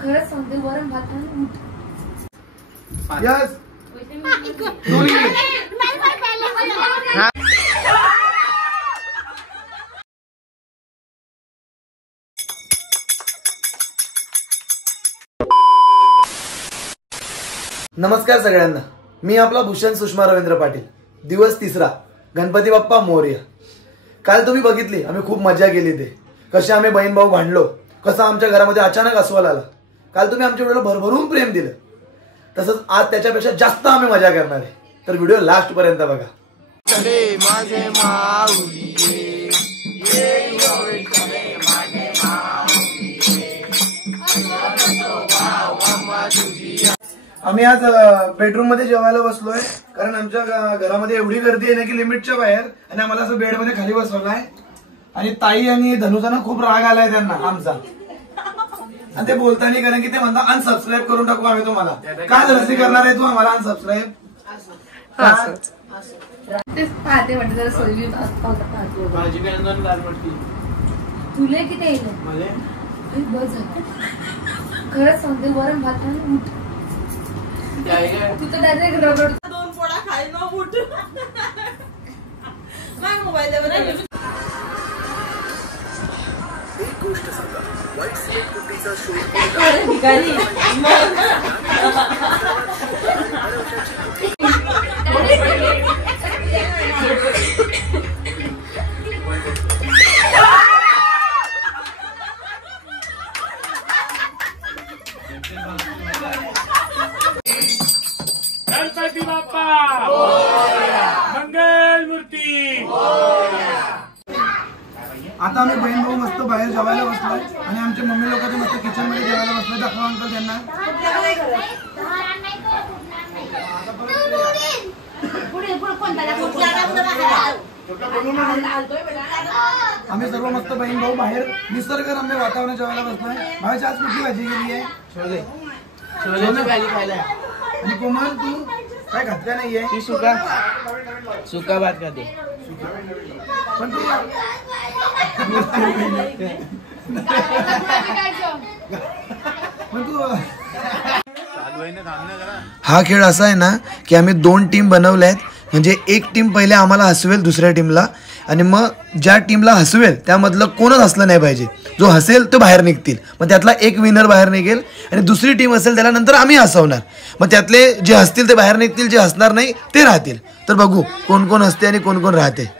खरंच सांगते वरण भात आणि उठ. यस नमस्कार सगळ्यांना. मी आपला भूषण सुषमा रवींद्र पाटील. दिवस तिसरा. गणपती बाप्पा मोरया. काल तुम्ही बघितली आम्ही खूप मजा केली. ते कसे आम्ही बहीण भाऊ भांडलो, कसं आमच्या घरामध्ये अचानक अस्वल आला. काल तुम्ही आमच्या व्हिडिओला भरभरून प्रेम दिलं. तसंच आज त्याच्यापेक्षा जास्त आम्ही मजा करणार आहे. तर व्हिडिओ लास्ट पर्यंत बघा. आम्ही आज बेडरूम मध्ये जेवायला बसलोय, कारण आमच्या घरामध्ये एवढी गर्दी आहे ना की लिमिटच्या बाहेर. आणि आम्हाला असं बेड मध्ये खाली बसवलाय. आणि ताई आणि धनुचा ना खूप राग आलाय त्यांना आमचा. आणि ते बोलताना कारण की ते म्हणतात अनसबस्क्राईब करून टाकू आम्ही तुम्हाला. काय जलसी करणार आहे तू आम्हाला अनसबस्क्राईब? पाहते वाटत जरा सोयी तुले किती येईल खरंच सांगते वरण भात आणि उठ. तू तर डायरेक्ट रगड 2 पोळा खाय न उठ. मग मोबाईल दे. एक गोष्ट सांगा, व्हाईट सिलेक्ट कुटीचा शोध ठिकाणी गणपती बाप्पा मंगल मूर्ती. आता आम्ही बहीण भाऊ मस्त बाहेर जेवायला बसलोय. आणि आमच्या मम्मी लोक मस्त किचन मध्ये जेवायला बसलोय. दाखवा अंकल त्यांना. आम्ही सर्व मस्त बहीण भाऊ बाहेर निसर्गरम्य वातावरण जेवायला बसलोय. भावाची आज कुठली भाजी गेली आहे? छोले भाजी खायला. आणि कोमल तू काय खात का नाहीये? ती सुका भात खाते. पण तू हा खेळ असा आहे ना की आम्ही 2 टीम बनवल्या आहेत. म्हणजे एक टीम पहिले आम्हाला हसवेल दुसऱ्या टीमला, आणि मग ज्या टीमला हसवेल त्यामधलं कोणच हसलं नाही पाहिजे. जो हसेल तो बाहेर निघतील. मग त्यातला एक विनर बाहेर निघेल आणि दुसरी टीम असेल त्याला नंतर आम्ही हसवणार. मग त्यातले जे हसतील ते बाहेर निघतील, जे हसणार नाही ते राहतील. तर बघू कोण कोण हसते आणि कोण कोण राहते.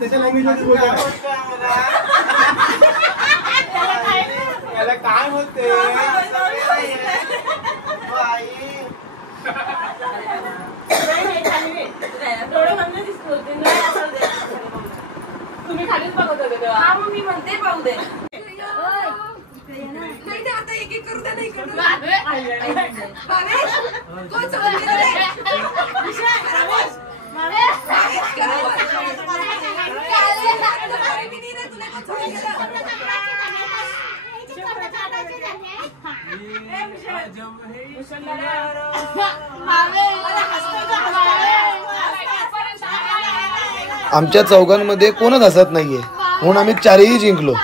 त्याच्या लँग्वेज काय होते तुम्ही खालीच बघत होते तेव्हा. हा मग मी म्हणते पाहू दे. नाही आता एक एक करू दे. नाही करू आमच्या चौघांमध्ये कोणच हसत नाहीये म्हणून आम्ही 4ही जिंकलो.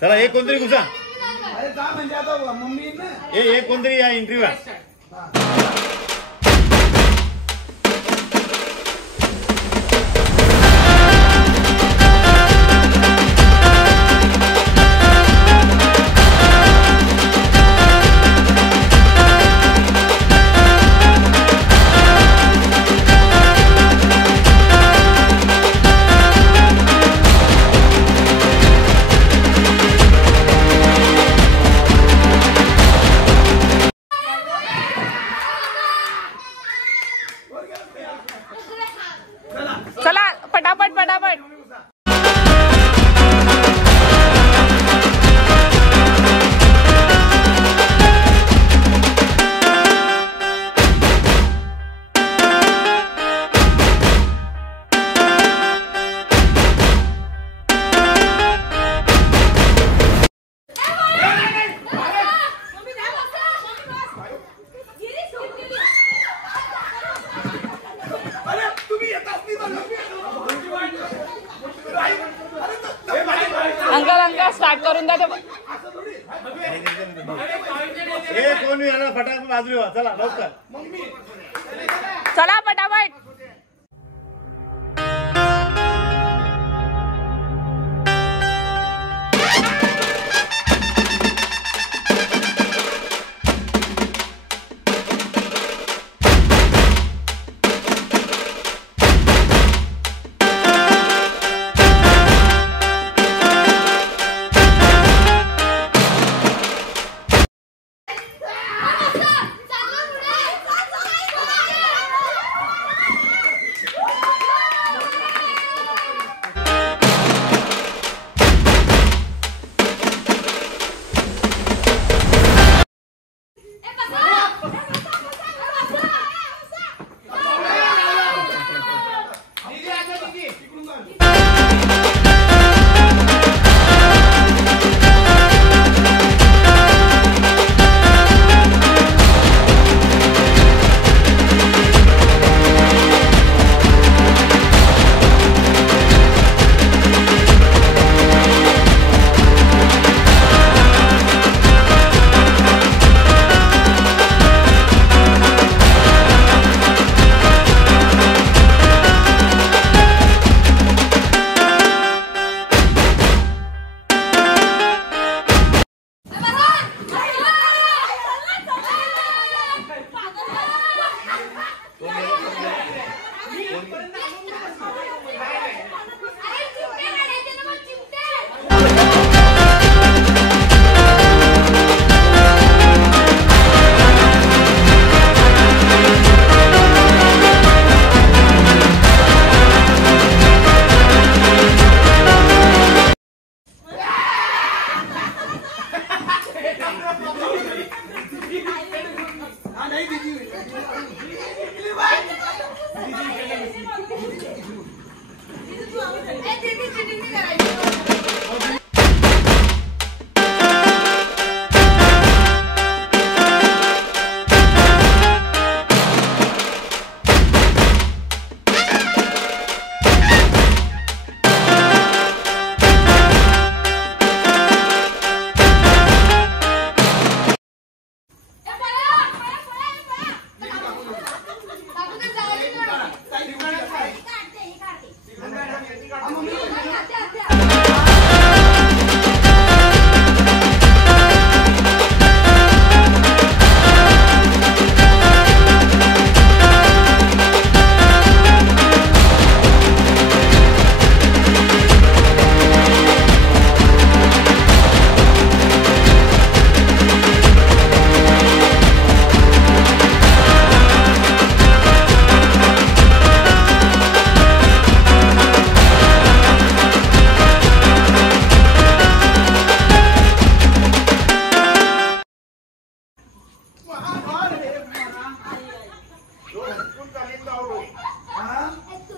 चला एक कोणतरी घुसा. अरे जा म्हणजे आता मम्मी येईल ना. एक कोणतरी या इंटरव्ह्यू. चला पटापट पटापट. अंकल स्टार्ट करून द्या. कोण याला फटाफट बाजू व्हा. चला लवकर. चला पटापट.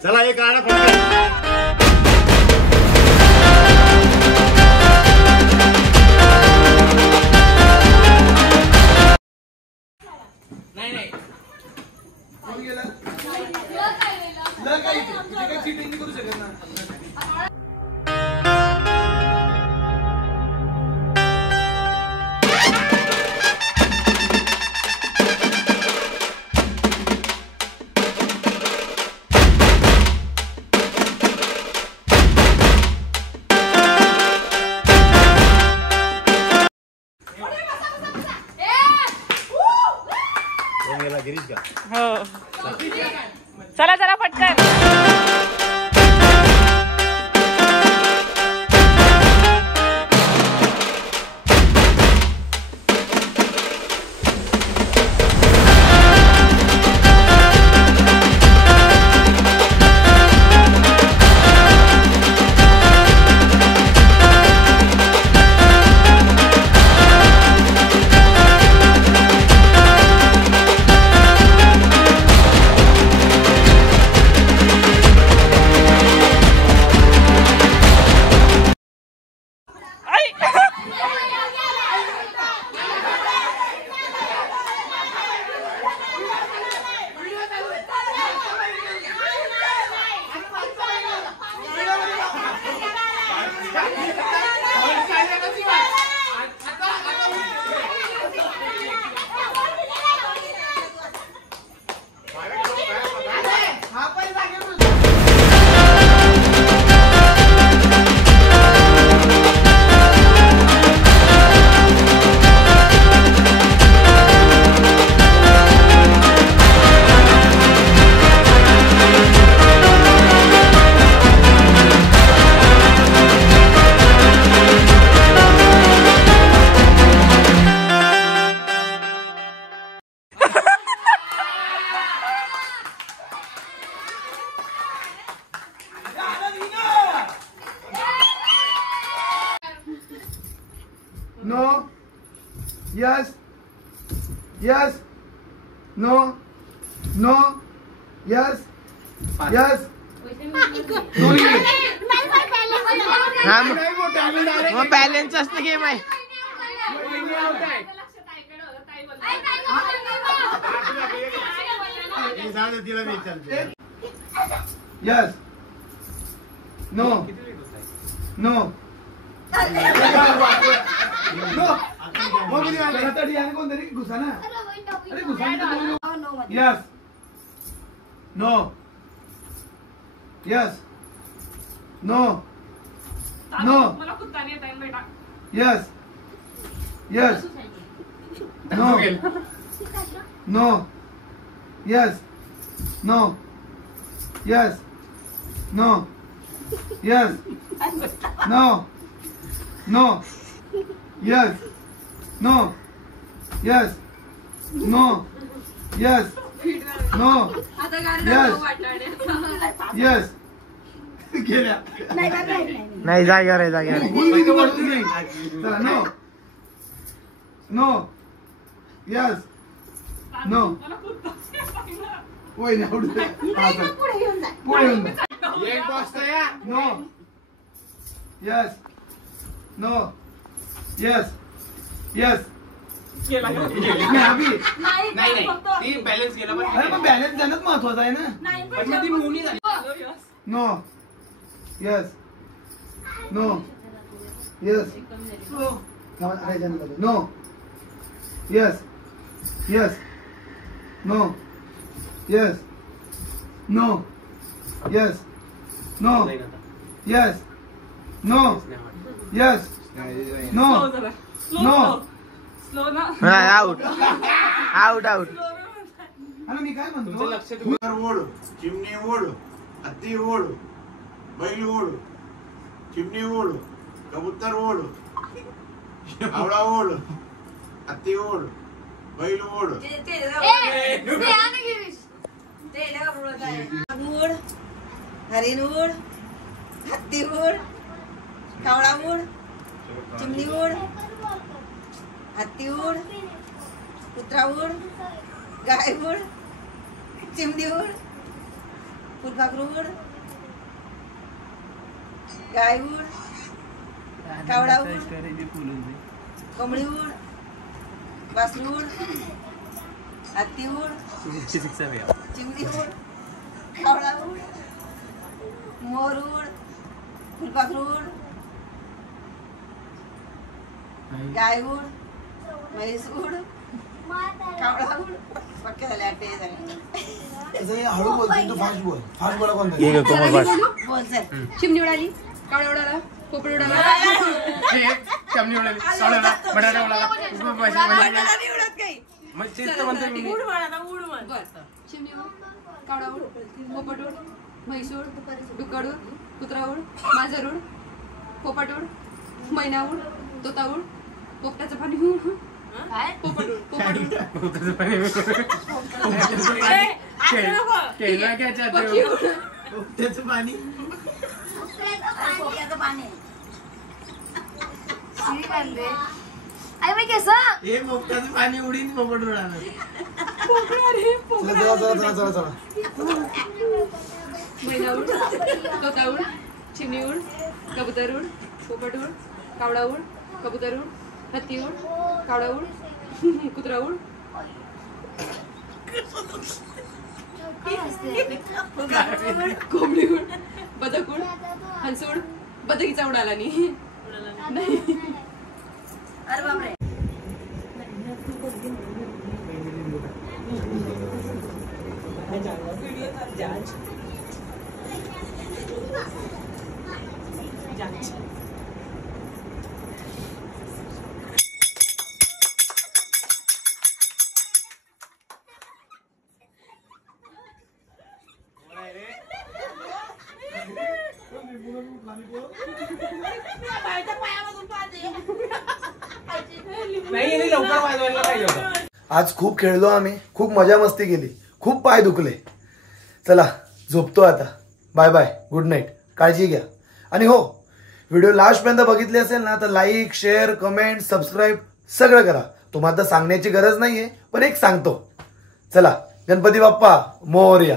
चला एक आडा फटका. चीटिंग करू शकत ना. गिरीश का हो चला चला पटकन No. Yes. Yes. No. No. Yes. Yes. मग बॅलन्स असतं गेम आहे Yes. No. No. No. कोणतरी घुसा ना अरे घुसा Yes. No. Yes. No. No. Yes. Yes. No. No. Yes. No. Yes. No. Yes. No. No. Yes. No. Yes. No. Yes. No. Yes. गेल्या नाही जागेवर आहे जागेवर चला नो नो यस नो होय ना पुढे येऊन no yes no yes yes अभी ती बॅलन्स केला अरे मग बॅलन्स जाणंच महत्वाचं आहे ना no yes no yes no yes yes no yes no yes no yes no yes no yes no no out out out काय म्हणतो ओढ चिमणी ओढ हत्ती ओढ बैल ओढ चिमणी ओढ कबूतर ओढ आवळा ओढ हत्ती ओढ बैल ओढ उड हरिण उड हत्ती उड कावळा उड चिमणी उड हत्ती उड कुत्रा उड गाय उड चिमणी उड फुलपाखरू उड गाय उड कावळा उड कोंबडी उड वासरू उड हत्ती उड चिमणी उड कावळा उड मोर उड फुलपाखरू उड गाय उड म्हैस उड कावळा उड पक्के झाले 8 झाले हळू बोलतो तू फास्ट बोल फास्ट बोला कोण बोल सर चिमणी उडाली कावळा उडाला पोपट उडाला चिमणी उडाली कावळा बटाटा उडाला बटाटा नाही उडत काही चिमणी उड, कावडा उड, पोपट उड, म्हैस उड, डुक्कर उड, कुत्रा उड, मांजर उड, पोपट उड, मैना उड, तोता उड, पोपटाचं पाणी उड. काय पोपट उड, पोपट उड, पक्षी उड. त्याचं पाणी अरे मी केस हे मोठ्याचं पाणी उडीन पोपट उडालं. चला चला चला चला चला. मैना उड, तोता उड, चिमणी उड, कबूतर उड, पोपट उड, कावडा उड, कबूतर उड, हत्ती उड, कावडा उड, कुत्रा उड. कोंबडी उड, बदक उड, हंस उड. बदकीचा उडाला नाही. अरे बापरे. नाही लवकर वाजवायला पाहिजे होतं. आज खूप खेळलो आम्ही, खूप मजा मस्ती केली, खूप पाय दुखले. चला झोपतो आता. Bye bye, good night. काळजी घ्या. आणि हो, व्हिडिओ लास्टपर्यंत बघितले असेल ना तर लाईक, शेअर, कमेंट, सबस्क्राईब सगळं करा. तुम्हाला तर सांगण्याची गरज नाहीये, पण एक सांगतो. चला, गणपती बाप्पा मोरया.